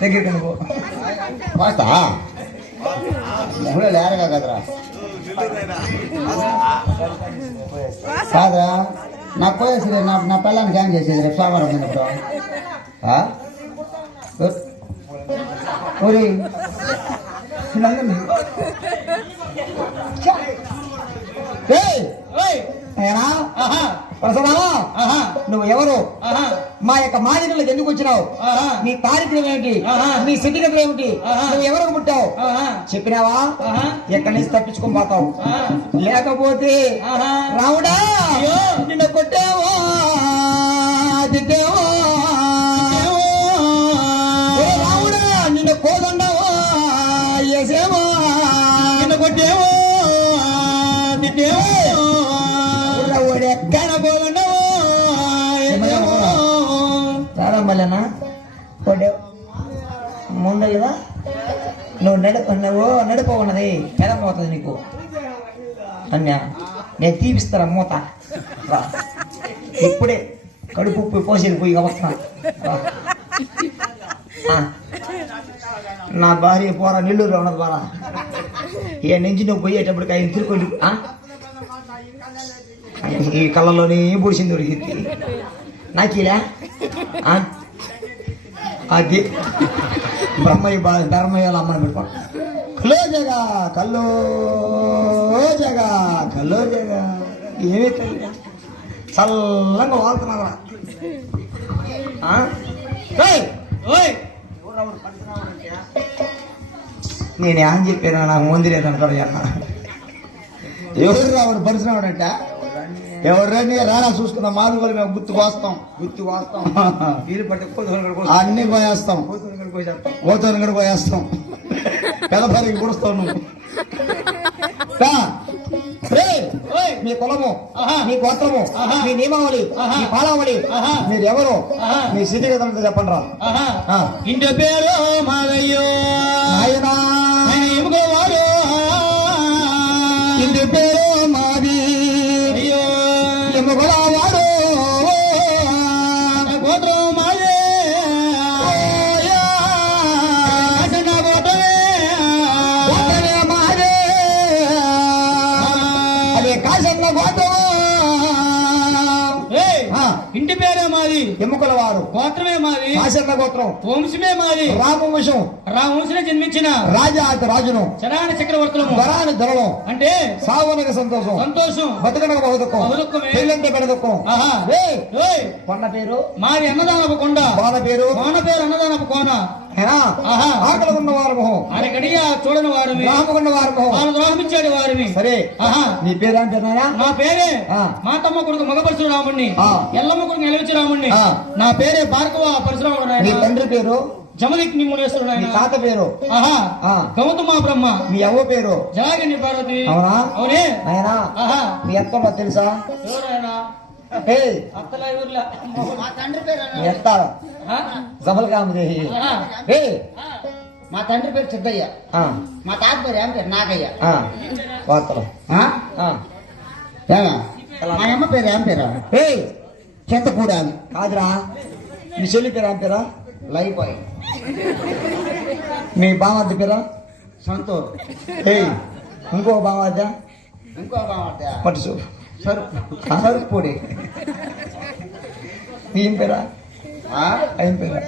దగ్గరికి పో పాస్తా ఎవరో లేరగా కదరా కాదురా నాకు పోయేసి నా పిల్లానికి ఏం చేసేది రేపు సోమవారం ఉన్నప్పుడు ఊరి నువ్వు ఎవరు మా యొక్క మాదిరిలోకి ఎందుకు వచ్చినావు నీ తారీఖులు ఏమిటి నీ స్థితిగతులు ఏమిటి నువ్వు ఎవరికి పుట్టావు చెప్పినావా ఎక్కడి నుంచి తప్పించుకొని పోతావు లేకపోతే రావుడా నిన్ను కొట్టావో తిట్టావో రావుడా నిన్ను కోదండావో వేసేవో నిన్ను కొట్టేవో తిట్టేవో ఎక్కడ పోగండావో రామల్లనా కొట్టావు ముందలేదా నువ్వు నడిపోన్నది పెదమవుతుంది నీకు అన్యా నేను తీపిస్తారా మూత ఇప్పుడే కడుపు పోసేది పోయి వస్తున్నా నా భార్య పోరా నెల్లూరులో ఉన్నది బారా ఏ నుంచి నువ్వు పోయేటప్పటికి ఆయన తిరుకొండి ఈ కళ్ళలోనే పొడిచింది దొరికింది నాకిలా అది బ్రహ్మయ్య అమ్మని పెట్టుకో కల్లో జగా ఏమీ తెలియ చల్లంగా వాళ్తున్నారా నేను ఏం చెప్పాను నాకు ముందు లేదనుకోడు అన్న ఎవరు రావుడు పరిశ్రమడంట ఎవరిని రానా చూసుకుందాం మాది కూడా మేము గుర్తు కోస్తాం వీలు పట్టి అన్ని పోయేస్తాం ఓతోని కూడా పోయేస్తాం పెదపరికి కుడుస్తావు నువ్వు మీ కులము మీ గోత్రము మీ నియమావళి మీ పాలావళి మీరు ఎవరు మీ స్థితిగతులతో చెప్పండి రా ఇంటి పేరు మాదయ్యో ఆయనా వాడు ఇంటి పేరు మాది ఎముగలవాడు గోత్రం మాదే గోత్రమే మాదే అదే కాశన్న గోత్రం ఇంటి పేరే మాది ఎముకల వారు గోత్రమే మాది కాశన్న గోత్రం వంశమే మాది రామవంశం రామవంశనే జన్మించిన రాజా రాజును చరాణ చక్రవర్తులము వరాని ధరలం అంటే సావనక సంతోషం బతుకనక బహుదుఖం పెళ్ళంటే పెడదుఖం కొండ పేరు మాది అన్నదానపు కొండ కోన పేరు అన్నదానపు కోన ఆకలి ఉన్న వారు ఆయన గడియ చూడని వారు రామకున్న వారు ద్రోహమిచ్చాడు వారిని సరే నీ పేరు అంటున్నారా నా పేరే మా తమ్మ కొడుకు మగ పరశురాముడిని ఎల్లమ్మ కొడుకు నిలవించి రాముడిని నా పేరే భార్గవ పరశురాముడు నీ తండ్రి పేరు జమలిక్ నిమ్ముడేశ్వరుడు నీ తాత పేరు గౌతమ బ్రహ్మ మీ అవ్వ పేరు జలాగిని పార్వతి అవునా అవునే ఆయన మీ అత్తమ్మ తెలుసా ఎవరైనా అత్తలా ఊర్లో మా తండ్రి పేరు ఎత్త జమలకామదేహి మా తండ్రి పేరు సిద్ధయ్య మా తాత పేరు ఏం పేరు నాగయ్య వార్తలు మా అమ్మ పేరు ఏం పేరు చింతకూడ కాదురా మీ చెల్లి పేరు ఏం పేరా లైఫ్ బాయ్ మీ బామర్ది పేరా సంతూర్ ఇంకో బామర్దా ఇంకో బామర్దా పట్టు చూపు సరుపొడి ఏం పేరా ఏం పేరా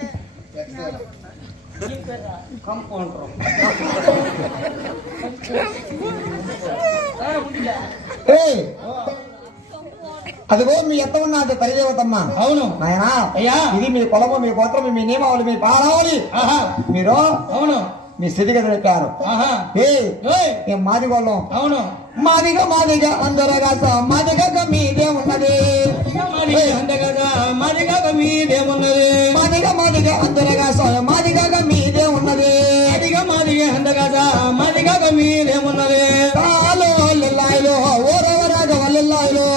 కంపౌండర్ అదిగో మీ ఎత్త ఉన్నది పరిదేవతమ్మ. అవును నాయనా అయ్యా, ఇది మీ పొలము, మీ గోత్రము, మీ నియమావళి, మీ పారావళి. మీరు అవును మీ స్థితిగతులు చెప్పారు. ఏం మాది వాళ్ళం. అవును మాదిగా మాదిగా అందరగా మాదిగా మీదే ఉన్నది. మాదిగా మీదే ఉన్నది. మాదిగా మాదిగా అందరగా మాదిగా మీదే ఉన్నది. మాదిగా మాదిగా అందగా మాదిగా మీదే ఉన్నది. కాలో లిల్లాయిలో ఓరవరాగ వల్లిల్లాయిలో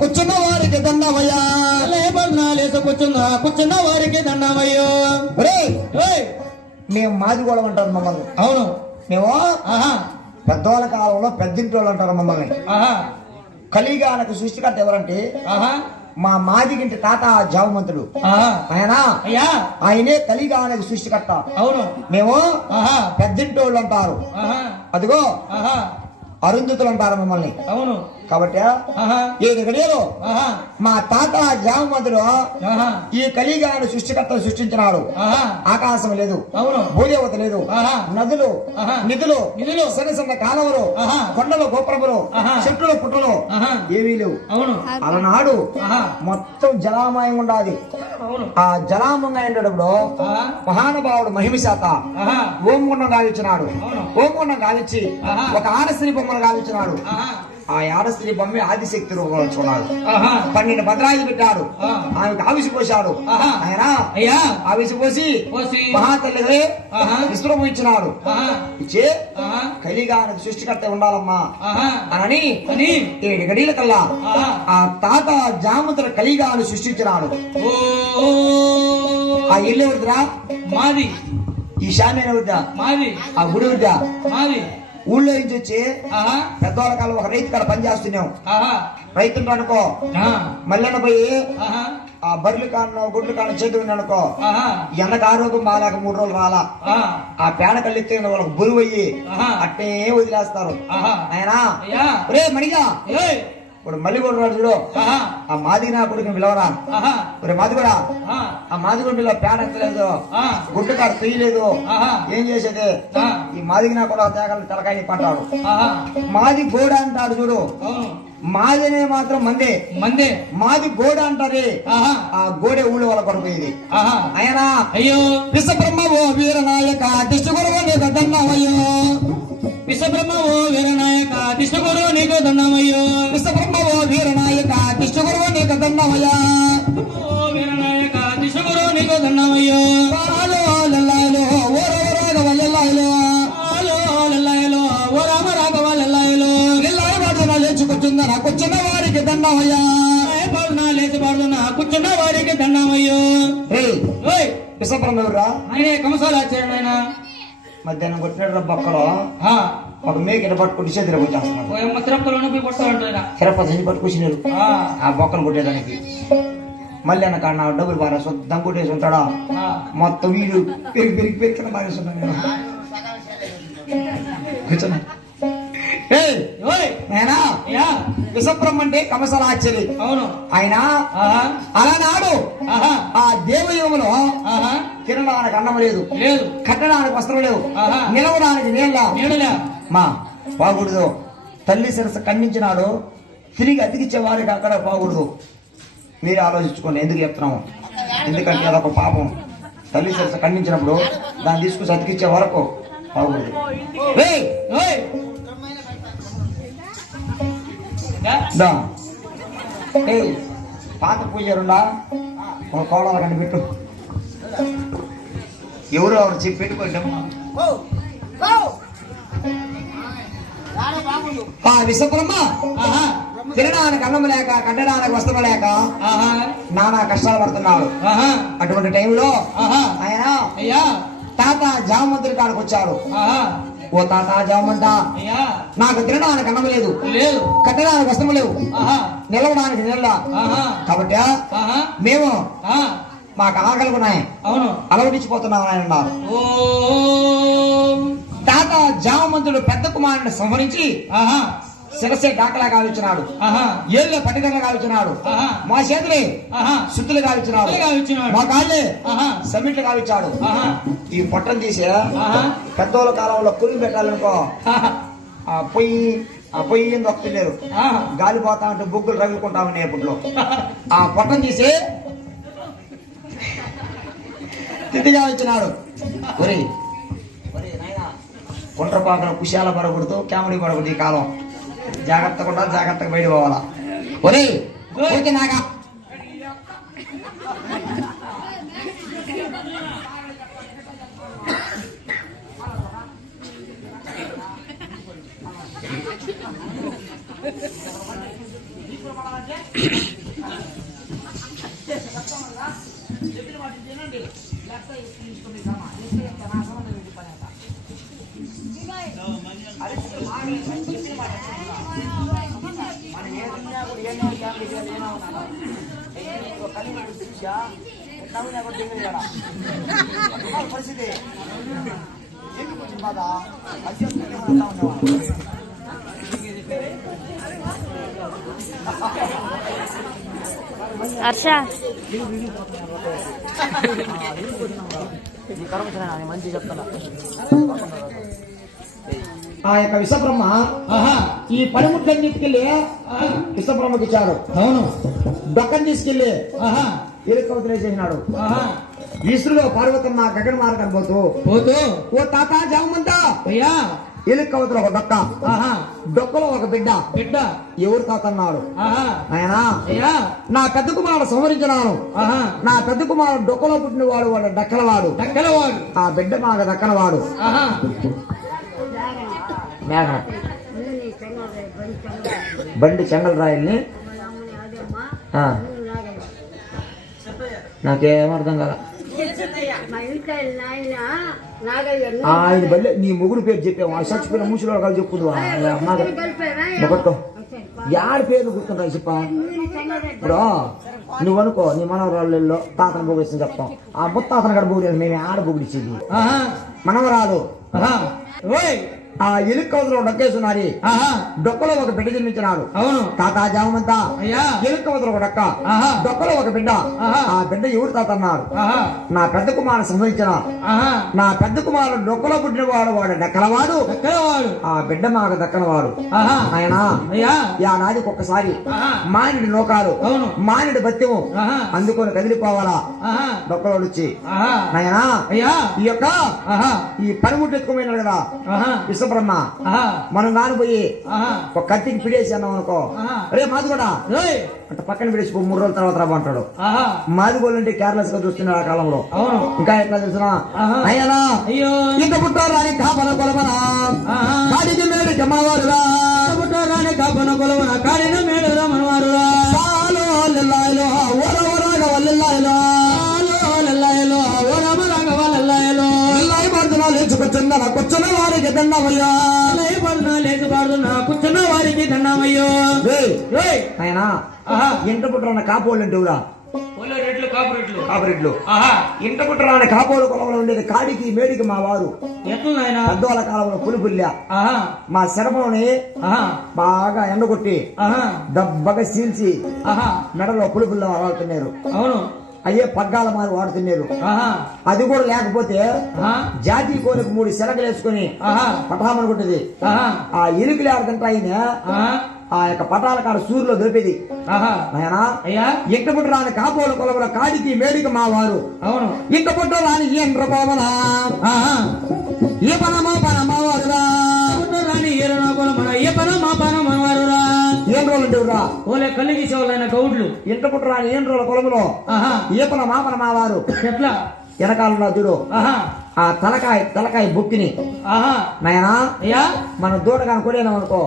కూర్చున్న వారికి దండమయ్యా. కూర్చున్న వారికి దండమయ్యో. మేము మాది కూడా అంటారు మమ్మల్ని. అవును మేము పెద్దవాళ్ళ కాలంలో పెద్దింటి వాళ్ళు అంటారు మమ్మల్ని. కలిగానకు సృష్టికర్త ఎవరంటే ఆహా మా మాదిగింటి తాత జావమంతుడు ఆహా ఆయన అయ్యా ఆయనే కలిగానకు సృష్టికర్త. అవును మేము ఆహా పెద్దింటోళ్ళు అంటారు, ఆహా అదిగో ఆహా అరుంధతులు అంటారు మిమ్మల్ని. అవును కాబట్టి ఆహా ఈ గడియలో ఆహా మా తాత జావమంతుడు ఆహా ఈ కలిగాను సృష్టికర్తను సృష్టించినాడు. ఆహా ఆకాశం లేదు, అవును భూదేవత లేదు, ఆహా నదులు ఆహా నిధులు నిధులు సన్న సన్న కాలువలు ఆహా కొండలు గోపురములు ఆహా చెట్లు పుట్టలు ఆహా ఏవీ లేవు. అవును అలనాడు ఆహా మొత్తం జలామయం ఉండాలి. అవును ఆ జలామంగా ఉండేటప్పుడు ఆహా మహానుభావుడు మహిమశాత ఆహా ఓంగుండం గావించినాడు. అవును ఓంగుండం గావించి ఆహా ఒక ఆడస్త్రీ బొమ్మను గావించినాడు. ఆహా ఆ ఆడస్త్రీ బొమ్మ ఆదిశక్తి రూపొంచుకున్నాడు. ఆహా 12 భద్రాయిలు పెట్టాడు. ఆ. ఆమెకు ఆవిసి పోశాడు. ఆహా ఆయన అయ్యా ఆవిసి పోసి పోసి మహాతల్లిగా ఆహా విశ్రమం ఇచ్చినాడు. ఆహా ఇచ్చే ఆహా కలిగానికి సృష్టికర్త ఉండాలమ్మా ఆహా అని అని 7 గడియల కల్లా ఆహా ఆ తాత జామంతుల కలిగాను సృష్టించినాడు. ఓ ఆ ఇల్లు ఎవరిదిరా? మాది ఈశాన్యం ఎవరిదా? మాది ఆ గుడి ఎవరిదా? మాది ఊళ్ళో నుంచి వచ్చి ఆహా పెద్దవాళ్ళ కాలం ఒక రైతు కాడ పని చేస్తున్నాం. ఆహా రైతులు అనుకో ఆహా మల్లెన పోయి ఆహా ఆ బర్రెలు కాను గుడ్లు కాను చేతులు అనుకో ఆహా ఎండకు ఆరోగ్యం బాగాలేక 3 రోజులు రాలా. ఆహా ఆ పేడ కళ్ళెత్తే వాళ్ళకి బరువు అయ్యి ఆహా అట్టే వదిలేస్తారు. ఆహా ఆయన అయ్యా ఒరే మణిగా ఏయ్ ఇప్పుడు మళ్ళీ కూడా రాడు చూడు, ఆహా ఆ మాదిగి నా కొడుకుని పిలవరా. ఆహా ఒరే మాదిగుడా, ఆహా ఆ మాదిగుడి పిల్ల పేడ ఎత్తలేదు, ఆ గుడ్డు కాడ తీయలేదు, ఆహా ఏం చేసేది? ఆ ఈ మాదిగి నా కూడా తేగల తలకాయ పంటాడు. ఆహా మాది గోడ అంటాడు చూడు, అవును మాదినే మాత్రం మందే, మందే మాది గోడ అంటారే. ఆహా ఆ గోడె ఊళ్ళో వాళ్ళ పడిపోయేది. ఆహా ఆయన అయ్యో విశ్వబ్రహ్మ ఓ వీరనాయక దిష్టిగురువు నీకు దండమయ్యో. విశ్వబ్రహ్మ ఓ వీరనాయక దిష్టగురు నీకు దండమయ్యో. విశ్వబ్రహ్మ ఓ వీరనాయక దిష్టిగురువు నీకు దండమయ్యా. ఓ వీరనాయక దిష్టగురు నీకు దండమయ్యో. ఆలో లల్లాలో ఓ రాఘవ లల్లాలో ఆలో లల్లాయలో ఓ రామ రాఘవ లల్లాయలో. లల్లాయ వాడున లేచుకొచ్చిందన కూర్చున్న వారికి దండమయ్యా. పాడునా లేచి పాడునా కూర్చున్న వారికి దండమయ్యో. ఓయ్ విశ్వబ్రహ్మ ఎవరురా? ఆయనే కమసాలాచార్యుడు ఆయన. మధ్యాహ్నం కొట్టినట్టు బొక్కలో ఆ ఒక మేకని పట్టుకుంటే చేతిలో వచ్చేస్తున్నాడు. ఓ ఎమ్మ తిరుపతిలోనే పోయి కొడతాడు ఆయన. తిరుపతి పట్టుకొచ్చినారు ఆ ఆ బొక్కలు కొట్టేదానికి. మళ్ళీ అన్న నా డబ్బులు బాగా శుద్ధం కొట్టేసి ఉంటాడా. ఆ మొత్తం వీడు పెరిగి పెరిగి పెరిగి బాగేస్తున్నాను నేను. కూర్చోండి. ఓయ్ నేనా యా విశ్వబ్రహ్మ అంటే కమసలాచరి. అవును ఆయన ఆహా అలనాడు ఆహా ఆ దేవయుగంలో ఆహా తినడానికి అన్నం లేదు, లేదు కట్టడానికి వస్త్రం లేవు, ఆహా నిలవడానికి నీళ్ళ నీడలే. మా బాగుడదు. తల్లి శిరస్సు ఖండించినాడు, తిరిగి అతికిచ్చే వారికి అక్కడ బాగుడదు. మీరే ఆలోచించుకోండి ఎందుకు చెప్తున్నాము. ఎందుకంటే అదొక పాపం. తల్లి శిరస్సు ఖండించినప్పుడు దాన్ని తీసుకుని అతికిచ్చే వరకు బాగుడదు. ఓయ్ ఓయ్ దా ఏయ్, పాత పూజారులా ఒక కోడల కనిపెట్టు. ఎవరు ఎవరు చెప్పి పెట్టుకోండి. ఆ విశ్వబ్రహ్మ ఆహా తినడానికి అన్నం లేక కట్టడానికి వస్త్రం లేక ఆహా నానా కష్టాలు పడుతున్నాడు. ఆహా అటువంటి టైంలో ఆహా ఆయన అయ్యా తాత జామంతుడి కాడికి వచ్చాడు. ఆహా ఓ తాత జామంత, అయ్యా నాకు తినడానికి అన్నం లేదు, లేదు కట్టడానికి వస్త్రం లేవు, ఆహా నిలవడానికి నీళ్ళ. ఆహా కాబట్టి ఆహా మేము ఆ మాకు ఆకలి ఉన్నాయి, అవును అలవడించిపోతున్నాం అని అన్నారు. ఓం తాత జామంతుడు పెద్ద కుమారుని సంహరించి ఆహా శిరసే డాకలా కావించినాడు, ఆహా ఏళ్ళలో పట్టిదల కావించినాడు, ఆహా మా చేతులే ఆహా సుత్తులు కావించినాడు, సుత్తులు కావించినాడు. మా కాళ్ళే ఆహా సమిట్లు కావించాడు. ఆహా ఈ పొట్టను తీసి ఆహా పెద్దోళ్ళ కాలంలో కురిగి పెట్టాలనుకో ఆహా ఆ పొయ్యి నొక్కలేరు, ఆహా గాలిపోతా ఉంటే బొగ్గులు రగులుకుంటా ఉన్నాయి. అప్పట్లో ఆ పొట్టను తీసి తిథిగా ఇచ్చినాడు. ఒరే కుంట్రపాకలు కుశాల పడకూడదు, కామెడీ పడకూడదు. ఈ కాలం జాగ్రత్తగా ఉండాలి, జాగ్రత్తగా బయట పోవాలా. ఒరే ఓకే నాగా మన పరిస్థితి హర్ష మంచి చెప్తాను. ఆ యొక్క విషబ్రహ్మ ఈ పనిముట్లని తీసుకెళ్లి విషబ్రహ్మకి ఇచ్చాడు. అవును. డొక్కని తీసుకెళ్లి ఎలుకవతలేసేసినాడు. ఈశ్వరుడు పార్వతమ్మ గగన మార్గం పోతూ ఓ తాత జామంతా అయ్యా ఎలుకవతలు ఒక డొక్క, డొక్కలో ఒక బిడ్డ. ఎవరు తాత అన్నాడు. ఆయన నా పెద్ద కుమారుడు సంహరించినాను. నా పెద్ద కుమారుడు డొక్కలో పుట్టినవాడు, వాడు డక్కలవాడు. ఆ బిడ్డ మాకు దక్కలవాడు. మేఘ బండి చెంగల్ రాయల్ని నాకేం అర్థం కదా. ఆయన బల్లె నీ మొగుడు పేరు చెప్పావు. ఆ చచ్చిపోయిన ముసలి వాళ్ళు చెప్పుదు. పట్టుకో యాడ పేరు గుర్తుంటా చెప్పా. ఇప్పుడు నువ్వు అనుకో నీ మనవరాళ్ళలో తాతను బొగిస్తుంది చెప్తాం. ఆ ముత్తాతను కూడా బొగిలేదు. మేము ఆడ బొగిడిచ్చేది మనవరాలు. ఆ ఎలుకవతలో డొక్కేస్తున్నది. డొక్కలో ఒక బిడ్డ జన్మించినాడు. అవును. తాత జామంతా ఎలుకవతలో ఒక డొక్క, డొక్కలో ఒక బిడ్డ. ఆ బిడ్డ ఎవరు తాత అన్నాడు. నా పెద్ద కుమారుడు సంహరించిన. నా పెద్ద కుమారుడు డొక్కలో పుట్టినవాడు, వాడు దక్కలవాడు. ఆ బిడ్డ మాకు దక్కనవాడు. ఆయన నాదికి ఒక్కసారి మానిడి నోకాలు, మానిడి బత్యము అందుకొని కదిలిపోవాలా. డొక్కలో వచ్చి నాయనా ఈ యొక్క ఈ పనిముట్టు ఎత్తుకుపోయినాడు కదా విశ్వబ్రహ్మ. మనం కానిపోయి ఒక కత్తికి పిడేసి అన్నాం అనుకో, రే మాది కూడా అంటే పక్కన పిడేసి 3 రోజుల తర్వాత రాబో అంటాడు. మాదిగోళ్ళు అంటే కేర్లెస్ గా చూస్తున్నాడు ఆ కాలంలో. ఇంకా ఎట్లా తెలిసిన అయ్యనా ఇంత పుట్టారాని కాపన కొలవన కాడికి మేడు జమ్మవారురా, పుట్టారాని కాపన కొలవన కాడిన మేడురా మనవారురా. లెల్లాయిలో ఓరవరాగ వల్లెల్లాయిలో ఓరవరాగ వల్లెల్లాయిలో లేచుకొచ్చిందా కూర్చున్న వారికి దండమయ్యా. కూర్చున్న వారికి దండమయ్యో. ఆయన ఇంట పుట్టిన కాపోళ్ళు అంటే ఊరా కాపురెడ్లు. ఇంట పుట్టిన కాపోళ్ళ కులంలో ఉండేది కాడికి మేడికి మా వారు. పెద్దవాళ్ళ కాలంలో పులిపుల్లా మా శరమని బాగా ఎండగొట్టి దబ్బగా చీల్చి మెడలో పులిపుల్ల వాడుతున్నారు. అవును. అయ్యే పగ్గాల మాది వాడుతున్నారు. అది కూడా లేకపోతే జాతీయ కోలకు 3 శరగలు వేసుకుని పటామని కొట్టేది. ఆ ఎలుకలు ఆడుతుంటే ఆయన ఆ యొక్క పటాల కాడ సూర్యులో దొరికేది. ఇంట పుట్టు రాని కాపోల కొలవల కాడికి మేడికి మా వారు. అవును. ఇంట పుట్టు రాని ఏంట్ర పోవన ఏ పనమా పనమా వారురా, రాని ఏ పనమా పనమా వారురా. ఏం రోజులు ఉండేవురా ఓలే కళ్ళు గీసేవాళ్ళైన గౌడ్లు. ఇంట పుట్టు రాని ఏం రోజుల కొలములో ఏ పన మా పన మా వారు. ఎట్లా వెనకాల చూడు ఆ తలకాయ బొక్కిని నాయనా మన దూడగాని కొడేనాం అనుకో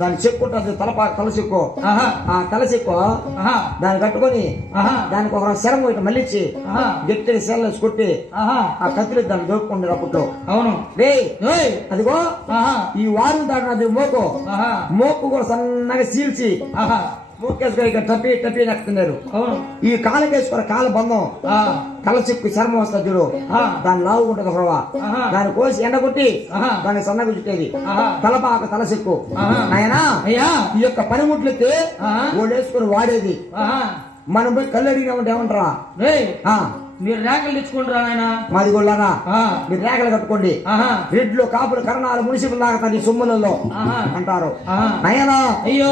దాన్ని చెక్కుంటుంది. తల చెక్కు. ఆ తల చెక్కు దాన్ని కట్టుకొని దానికి ఒక శరం ఇటు మళ్ళిచ్చి గట్టి సెల్లేసి కొట్టి ఆ కత్తిరి దాన్ని దొరుకుతుండే అప్పట్లో. అవును. రే అదిగో ఈ వారం దాటినది మోకు కూడా సన్నగా చీల్చి మూకేసుకొని ఇక్కడ టప్పి నెక్కుతున్నారు. ఈ కాలకేసుకొని కాల బంధం తల చిక్కు చర్మం వస్తుంది చూడు, దాన్ని లావుకుంటుంది ఒకరవ. దాన్ని కోసి ఎండగొట్టి దాన్ని సన్నగా చుట్టేది తలపాక తల చిక్కు. నాయనా ఈ యొక్క పనిముట్లెత్తి వాళ్ళు వేసుకొని వాడేది. మనం పోయి కళ్ళు అడిగినామంటే ఏమంటారా, మీరు రేఖలు తెచ్చుకుంటారా ఆయన మాది గొళ్ళనా, మీరు రేఖలు కట్టుకోండి. రెడ్లు కాపులు కరణాలు మున్సిపల్ దాకా సొమ్ములలో అంటారు. నయనా అయ్యో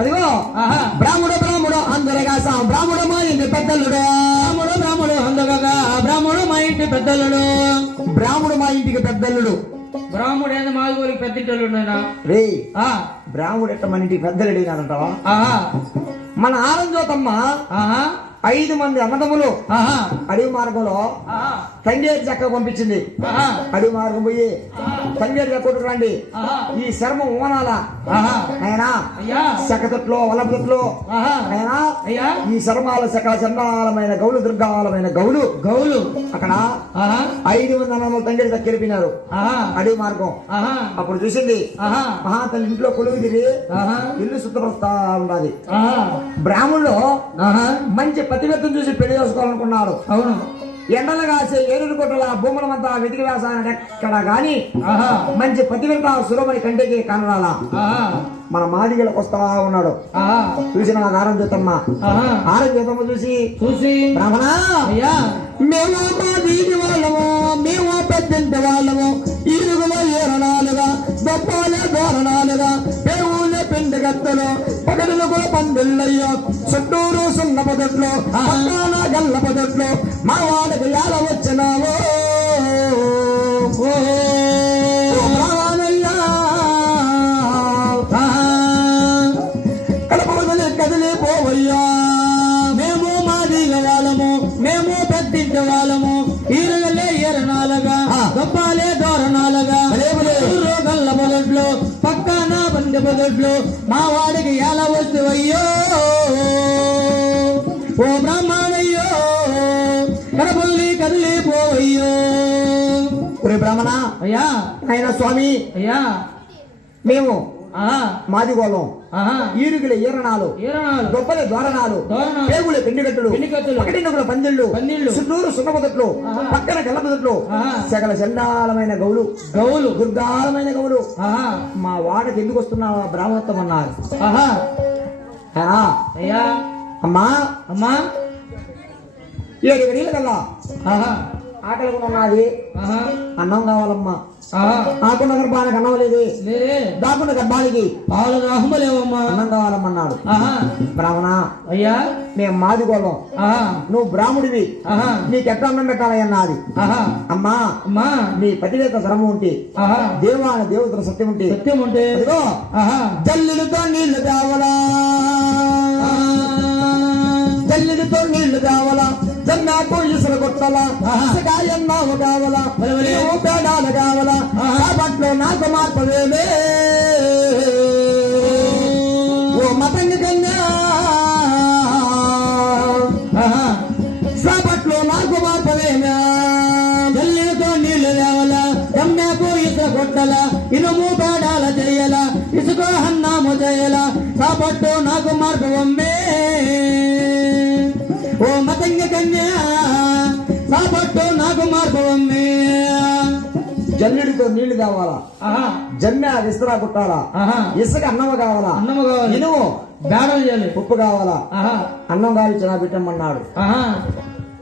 అదిగో బ్రాహ్మడు అందరగా బ్రాహ్మడు మా ఇంటి పెద్దలుడు. బ్రాహ్మడు అందగా బ్రాహ్మడు మా ఇంటి పెద్దలుడు. బ్రాహ్మడు మా ఇంటికి పెద్దలుడు. బ్రాహ్మడు ఏంది మాదిగోలికి పెద్ద రే. బ్రాహ్మడు ఎట్ట మన ఇంటికి పెద్దలుడినాడంటావా. మన ఆరంజోతమ్మ 5 మంది అన్నదమ్ములు అడవి మార్గంలో తంగేరు చెక్క పంపించింది. ఆహా. అడుగు మార్గం పోయి తంగేరు చెక్క కొట్టుకు రండి. ఆహా. ఈ శర్మం ఓనాల ఆహా. అయినా అయ్యా. చెక్క తొట్లో వలప తొట్లో ఆహా. అయినా అయ్యా. ఈ శర్మాల సకల చండాలమైన గౌలు దుర్గాలమైన గౌలు గౌలు. అక్కడ ఆహా. 500 అన్నములు తంగేరు చెక్క గెలిపినారు. ఆహా. అడుగు మార్గం ఆహా. అప్పుడు చూసింది ఆహా. మహాతల్లి ఇంట్లో కొలువు తిరిగి ఆహా. ఇల్లు శుద్ధపరుస్తా ఉన్నది. ఆహా. బ్రాహ్మణులు ఆహా. మంచి పతివ్రతను చూసి పెళ్లి చేసుకోవాలనుకున్నాడు. అవును. ఎండలు కాసే ఏరుడు కొట్టల భూములమంతా వెతికి వేసాలని ఎక్కడ గాని ఆహా. మంచి పతివ్రత సురమని కంటికి కనరాలా. ఆహా. మన మాదిగలకు వస్తా ఉన్నాడు. ఆహా. చూసిన ఆరం చేతమ్మ ఆహా. ఆరం చేతమ్మ చూసి బ్రాహ్మణ అయ్యా. మేము మా వీధి వాళ్ళము, మేము పెద్దంటి వాళ్ళము, ఈరుగులో ఏరణాలుగా గొప్పలే దోరణాలుగా దేవులే పిండి గత్తలు పగడులు కూడా పందిళ్ళయ్యో చుట్టూరు సున్న పదట్లు పక్కన గల్ల పదట్లు మా వాళ్ళకి ఎలా వచ్చినావో కడపదలి కదిలిపోవయ్యా. మేము మాదిగ వాళ్ళము, మేము పెద్దింటి వాళ్ళము, ఈరగలే ఎరణాలుగా గొప్పలే దోరణాలుగా గల్ల మొదట్లో పక్కన బండి మొదట్లో మా వాడికి ఎలా వస్తువయ్యో ఓ బ్రాహ్మణయ్యో కడపల్లి కదిలిపోవయ్యో. ఒరే బ్రాహ్మణ అయ్యా. ఆయన స్వామి అయ్యా. మేము ఆహా. మాదిగోళం, ఆహా. ఈరుగుల ఈరణాలు, ఈరణాలు, గొప్పలే దోరణాలు, దోరణాలు, పేగుల పెండిగట్టులు, పెండిగట్టులు, పకటినగుల పందిళ్ళు, పందిళ్ళు, చుట్టూరు సున్నపదట్లు, ఆహా. పక్కన గల్లపదట్లు, ఆహా. సకల చండాలమైన గౌలు, గౌలు, దుర్గాలమైన గౌలు. ఆహా. మా వాడకి ఎందుకు వస్తున్నావా బ్రాహ్మణత్వం అన్నారు. ఆహా. ఆ, అయ్యా. అమ్మా అమ్మా. 7 గడియల కల్లా ఆహా. ఆకలి కూడా ఉన్నది, ఆహా. అన్నం కావాలమ్మా. ఆహా. ఆకుండా గర్భానికి అన్నం లేదు, లేదే. దాకుండా గర్భానికి పాలు రాహుమలేవమ్మా. అన్నం కావాలమ్మన్నాడు. ఆహా. బ్రాహ్మణ అయ్యా. మేము మాదిగోళం, ఆహా. నువ్వు బ్రాహ్మడివి, ఆహా. నీకు ఎట్లా అన్నం పెట్టాలి అన్నది. ఆహా. అమ్మా అమ్మా. నీ పతివేత ధర్మం ఉంటే, ఆహా. దేవాన దేవతల సత్యం ఉంటే, సత్యం ఉంటే అదిగో ఆహా. జల్లులతో నీళ్లు కావాలా, జల్లులతో నీళ్లు కావాలా, జన్నాకు ఇసులు కొట్టాలా, ఇసుకాయన్నావు కావాలా, పేడాలు కావాలా, బట్లో నాకు మార్పలేమే ఓ మతంగి కన్యా. సాపట్లో నాకు మార్పలేమా, జల్లులతో నీళ్లు కావాలా, జమ్మాకు ఇసుక కొట్టాలా, ఇనుము పేడాల చేయాల, ఇసుకో అన్నాము చేయాల, సాపట్టు నాకు మార్పవమ్మే ఓ మతంగ కన్యా, సాపట్టు నాకు మార్పవమ్మే. జల్లుడితో నీళ్లు కావాలా, ఆహా. జమ్మె విస్తరా కుట్టాలా, ఆహా. ఇసుక అన్నము కావాలా, అన్నము కావాలి, ఇనుము బేడలు చేయాలి, ఉప్పు కావాలా, ఆహా. అన్నం కావించిన బిట్టమన్నాడు. ఆహా.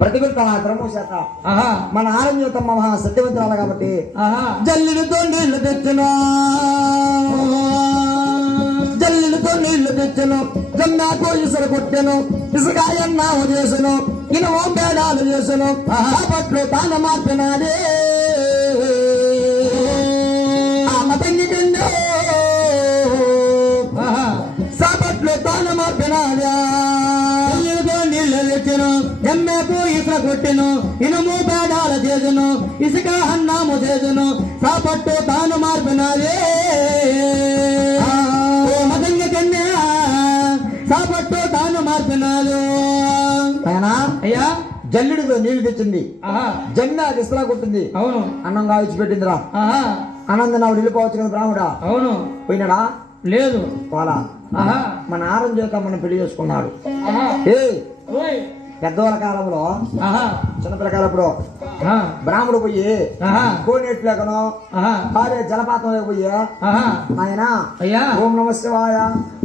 ప్రతిభత క్రమం చేత ఆహా. మన ఆరంజతమ్మ మహా సత్యవంతురాలు కాబట్టి ఆహా. జల్లుడితో నీళ్లు తెచ్చును, జల్లుడితో నీళ్లు తెచ్చును, జమ్మాకు ఇసురు కొట్టెను, ఇసుకాయన్నావు చేసును, ఇనుము పేడాలు చేసును, పట్లు తాను మార్పినాడే సాపట్లు తాను మార్పినాడా. నీళ్లు తెచ్చును, జమ్మాకు ఇసుక కొట్టెను, ఇనుము పేడాలు చేసును, ఇసుక అన్నాము చేసును, సాపట్టు తాను మార్పినాడే మతంగ కన్యా, సాపట్టు తాను మార్పినాడు. అయ్యా. జల్లుడితో నీళ్లు తెచ్చింది, ఆహా. జమ్మ ఇసులా కొట్టింది, అవును. అన్నం కావించి పెట్టిందిరా. ఆహా. అన్నం నాడు వెళ్ళిపోవచ్చు కదా బ్రాహ్మడా. అవును. పోయినాడా లేదు. వాళ్ళ ఆహా. మన ఆరం చేత మనం పెళ్లి చేసుకున్నాడు. ఆహా. ఏ ఓయ్. పెద్దవాళ్ళ కాలంలో ఆహా. చిన్నపిల్ల కాలప్పుడు ఆహా. బ్రాహ్మడు పోయి ఆహా. కోనేట్లేకను ఆహా. భార్య జలపాతంలో పోయి ఆహా. ఆయన అయ్యా. ఓం నమ శివాయ,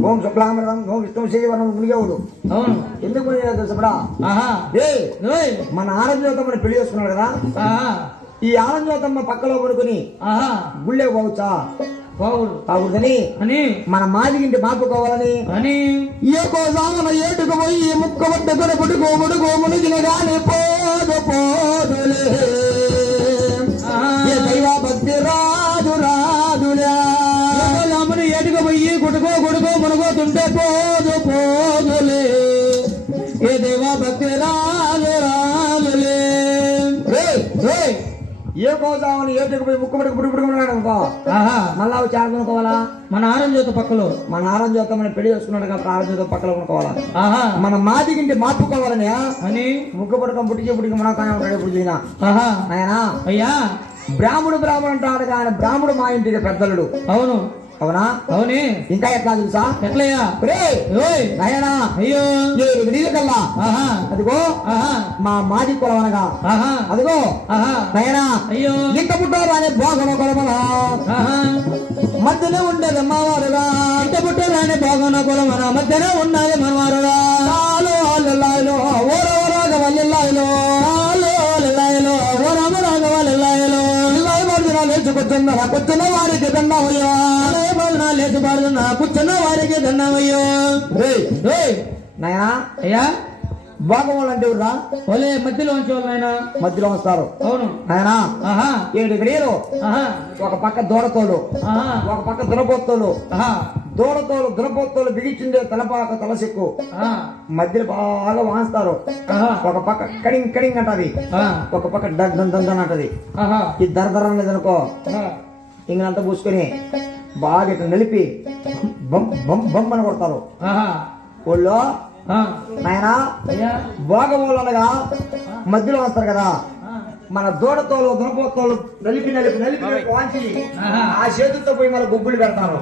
ఓం శుక్లామృతం, ఓం విష్ణు శ్రీవరం మునిగేవుడు. అవును. ఎందుకు మునిగేది తెలుసా? ఆహా. ఏ ఓయ్. మన ఆనందోతమ్మని పెళ్లి చేసుకున్నాడు కదా, ఆహా. ఈ ఆనందోతమ్మ పక్కలో పడుకుని ఆహా. గుళ్ళే పోవచ్చా బాగుడు తాగుదని అని మన మాదిగింటి మార్పుకోవాలని అని ఏకో సామన ఏటుకు పోయి ముక్క వద్ద కొడుకో కొడుకో మునిగిన గాని పోదు పోదులే ఏ దైవ భక్తి రాదు రాదులే. రాముని ఏటుకు పోయి కొడుకో కొడుకో మునుగోతుంటే పోదు పోదులే ఏ దైవ భక్తి రాదు రాదులే. కోసామని ఏటికి పోయి ముక్కుబడికి పుడుకుడుకున్నాడు అనుకో మళ్ళా చాలా కొనుక్కోవాలా మన ఆరంజ్యోత పక్కలో మన ఆరంజ్యోత మనం పెళ్లి చేసుకున్నాడు కాబట్టి ఆరంజ్యోత పక్కలో కొనుక్కోవాలా మన మాదిగింటి మార్పుకోవాలని అని ముక్కు పడకం పుట్టికి మన కానీ ఉంటాడు ఇప్పుడు దీనా ఆయన అయ్యా బ్రాహ్మడు అంటాడు కానీ బ్రాహ్మడు మా ఇంటికి పెద్దలుడు అవును అవునా అవునే ఇంకా ఎట్లా తెలుసా ఎట్లయ్యా నయనా అయ్యో నీళ్ళ కల్లా అదిగో మా మాది కులం అనగా అదిగో నయనా అయ్యో ఇంక పుట్టారు అనే భోగన కొలమల మధ్యనే ఉండేది అమ్మవారుగా ఇంట పుట్టారు అనే భోగన కొలమన మధ్యనే ఉన్నది మనవారుగా కూర్చున్న వారికి దండమయ్యో లేచి పాడుతున్నా కూర్చున్న వారికి దండమయ్యో నయనా అయ్యా భోగం వాళ్ళు అంటే ఊర్రా ఓలే మధ్యలో ఉంచేవాళ్ళు ఆయన మధ్యలో వస్తారు అవును ఆయన 7 గడియలు ఒక పక్క దూడతోలు ఒక పక్క దునపోత్తోలు దునపోత్తోలు బిగించిందే తలపాక తలసెక్కు మధ్యలో బాగా వాస్తారు ఒక పక్క కడింగ్ కడింగ్ అంటది ఒక పక్క దందన్ అంటది ఈ దరదరం లేదనుకో ఇంకంతా పూసుకొని బాగా ఇట్లా నిలిపి బొమ్మని కొడతారు వాళ్ళు ఆయన భోగములు అనగా మధ్యలో వస్తారు కదా మన దూడతోలు దునపోతోలు నలిపి వాంచి ఆ చేతులతో పోయి మన గుగ్గులు పెడతారు